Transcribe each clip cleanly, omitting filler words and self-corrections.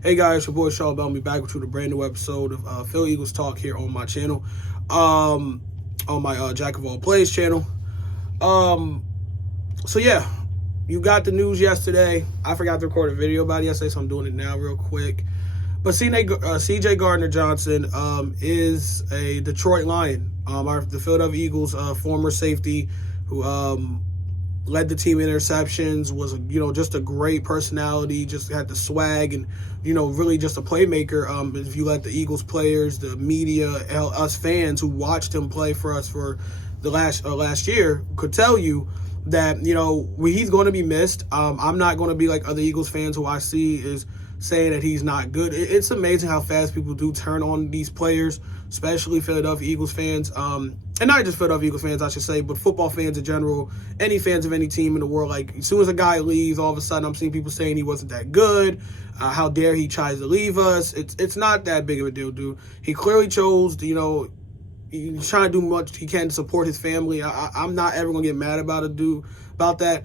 Hey guys, your boy Shaw Bellamy back with you with a brand new episode of Philly Eagles Talk here on my channel, on my Jack of All Plays channel. Um, so yeah, you got the news yesterday. I forgot to record a video about it yesterday, so I'm doing it now real quick. But CJ Gardner-Johnson is a Detroit Lion, the Philadelphia Eagles former safety who led the team in interceptions, was just a great personality, just had the swag, and really just a playmaker. If you let the Eagles players, the media, us fans who watched him play for us for the last year could tell you that he's going to be missed. I'm not going to be like other Eagles fans who I see is saying that he's not good. It's amazing how fast people do turn on these players, especially Philadelphia Eagles fans. And not just Philadelphia Eagles fans, I should say, but football fans in general, any fans of any team in the world. Like, as soon as a guy leaves, all of a sudden I'm seeing people saying he wasn't that good. How dare he tries to leave us? It's not that big of a deal, dude. He clearly chose to, he's trying to do much he can to support his family. I'm not ever going to get mad about that.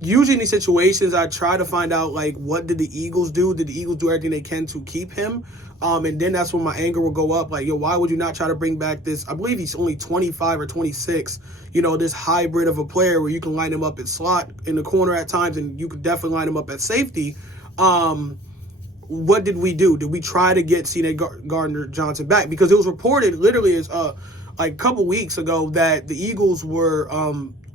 Usually in these situations, I try to find out, like, what did the Eagles do? Did the Eagles do everything they can to keep him? And then that's when my anger will go up. Like, why would you not try to bring back this? I believe he's only 25 or 26, this hybrid of a player where you can line him up at slot in the corner at times, and you could definitely line him up at safety. What did we do? Did we try to get CJ Gardner-Johnson back? Because it was reported literally as like a couple weeks ago that the Eagles were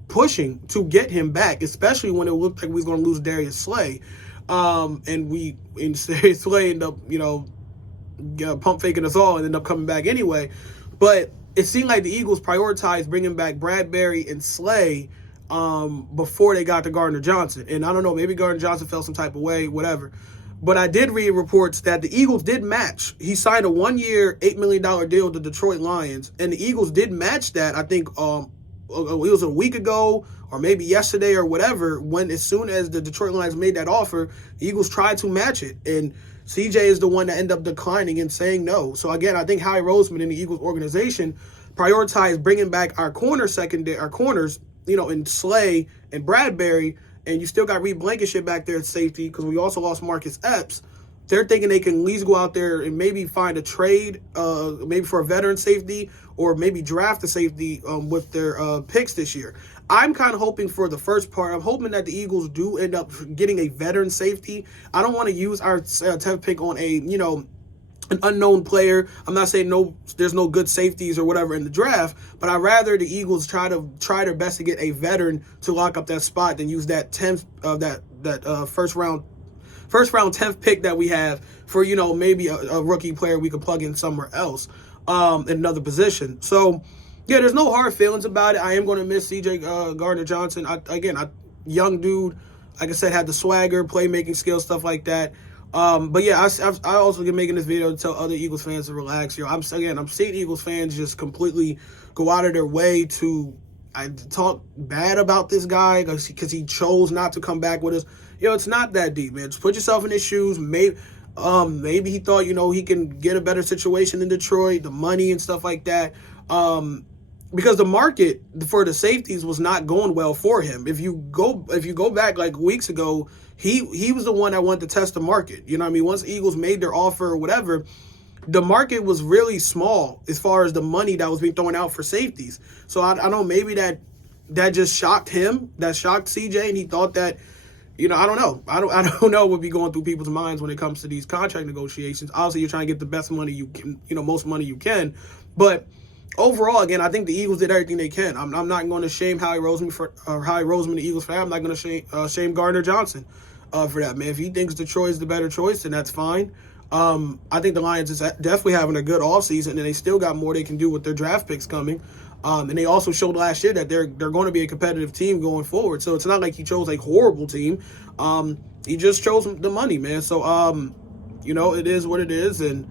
pushing to get him back, especially when it looked like we was going to lose Darius Slay. And Slay ended up, pump faking us all and ended up coming back anyway. But it seemed like the Eagles prioritized bringing back Bradbury and Slay before they got to Gardner-Johnson. And I don't know, maybe Gardner-Johnson felt some type of way, whatever. But I did read reports that the Eagles did match. He signed a 1-year, $8 million deal with the Detroit Lions, and the Eagles did match that, I think, it was a week ago or maybe yesterday or whatever, when as soon as the Detroit Lions made that offer, the Eagles tried to match it. And CJ is the one that ended up declining and saying no. So again, I think Howie Roseman and the Eagles organization prioritized bringing back our corners, in Slay and Bradbury, and you still got Reed Blankenship back there at safety because we also lost Marcus Epps. They're thinking they can at least go out there and maybe find a trade, maybe for a veteran safety, or maybe draft a safety with their picks this year. I'm kind of hoping for the first part. I'm hoping that the Eagles do end up getting a veteran safety. I don't want to use our 10th pick on an unknown player. I'm not saying there's no good safeties or whatever in the draft, but I'd rather the Eagles try their best to get a veteran to lock up that spot than use that 10th first round 10th pick that we have for maybe a rookie player we could plug in somewhere else in another position. So yeah, there's no hard feelings about it. I am going to miss CJ Gardner-Johnson. Young dude, like I said, had the swagger, playmaking skills, stuff like that. But yeah, I also been making this video to tell other Eagles fans to relax. I'm seeing Eagles fans just completely go out of their way to talk bad about this guy because he chose not to come back with us. It's not that deep, man. Just put yourself in his shoes. Maybe he thought, he can get a better situation in Detroit, the money and stuff like that. Because the market for the safeties was not going well for him. If you go back like weeks ago, he was the one that wanted to test the market. Once the Eagles made their offer or whatever, the market was really small as far as the money that was being thrown out for safeties. So I know maybe that just shocked him, that shocked CJ, and he thought that, I don't know. I don't know what would be going through people's minds when it comes to these contract negotiations. Obviously, you're trying to get the best money you can, most money you can. But overall, again, I think the Eagles did everything they can. I'm not going to shame Howie Roseman, the Eagles fan. I'm not going to shame Gardner-Johnson for that, man. If he thinks Detroit is the better choice, then that's fine. I think the Lions is definitely having a good offseason, and they still got more they can do with their draft picks coming. And they also showed last year that they're going to be a competitive team going forward. So it's not like he chose a horrible team. He just chose the money, man. So, it is what it is. And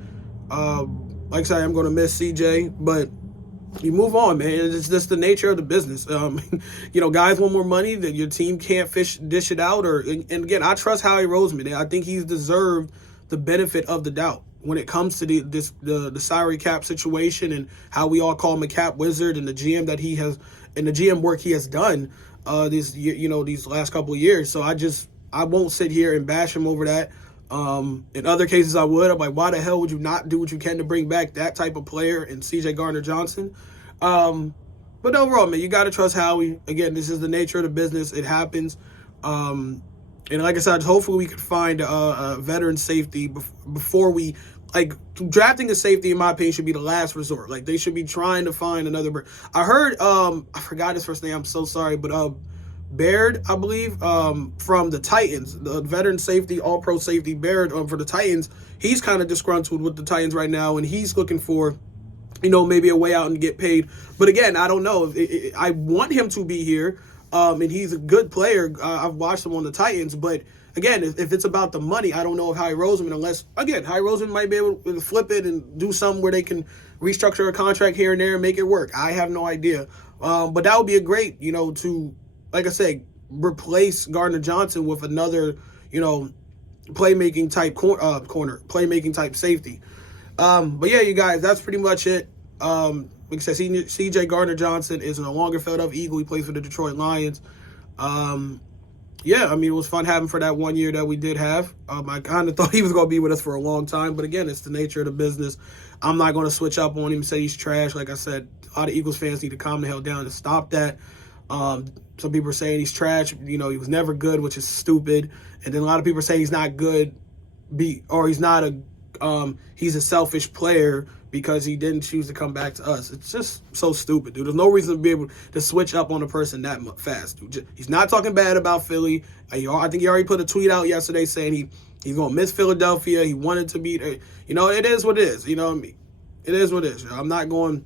like I said, I'm going to miss CJ, but you move on, man. It's just the nature of the business. Guys want more money, that your team can't dish it out. And again, I trust Howie Roseman. I think he's deserved the benefit of the doubt when it comes to the salary cap situation and how we all call him a cap wizard, and the GM that he has and the GM work he has done these last couple of years. So I won't sit here and bash him over that. In other cases, I would. I'm like, why the hell would you not do what you can to bring back that type of player in CJ Gardner-Johnson? But overall, man, you got to trust Howie. Again, this is the nature of the business. It happens. And like I said, hopefully we could find a veteran safety before we, like, drafting a safety, in my opinion, should be the last resort. Like, they should be trying to find another. I heard, I forgot his first name. I'm so sorry, but Baird, I believe, from the Titans, the veteran safety, all-pro safety, Baird, for the Titans, he's kind of disgruntled with the Titans right now, and he's looking for, maybe a way out and get paid. But again, I don't know. I want him to be here, and he's a good player. I've watched him on the Titans, but again, if it's about the money, I don't know if Howie Roseman, unless, again, Howie Roseman might be able to flip it and do something where they can restructure a contract here and there and make it work. I have no idea. But that would be a great, to, like I said, replace Gardner-Johnson with another, playmaking type corner, playmaking type safety. But yeah, you guys, that's pretty much it. Like I said, CJ Gardner-Johnson is no longer Philadelphia Eagle. He plays for the Detroit Lions. Yeah, I mean, it was fun having for that 1 year that we did have. I kind of thought he was going to be with us for a long time. But again, it's the nature of the business. I'm not going to switch up on him and say he's trash. Like I said, a lot of Eagles fans need to calm the hell down and stop that. Some people are saying he's trash. He was never good, which is stupid. And then a lot of people are saying he's not good, he's a selfish player because he didn't choose to come back to us. It's just so stupid, dude. There's no reason to be able to switch up on a person that fast, dude. He's not talking bad about Philly. I think he already put a tweet out yesterday saying he's going to miss Philadelphia. He wanted to be there. It is what it is. You know what I mean? It is what it is. I'm not going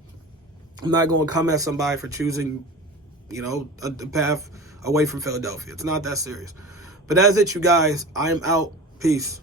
to come at somebody for choosing, a path away from Philadelphia. It's not that serious. But that's it, you guys. I am out. Peace.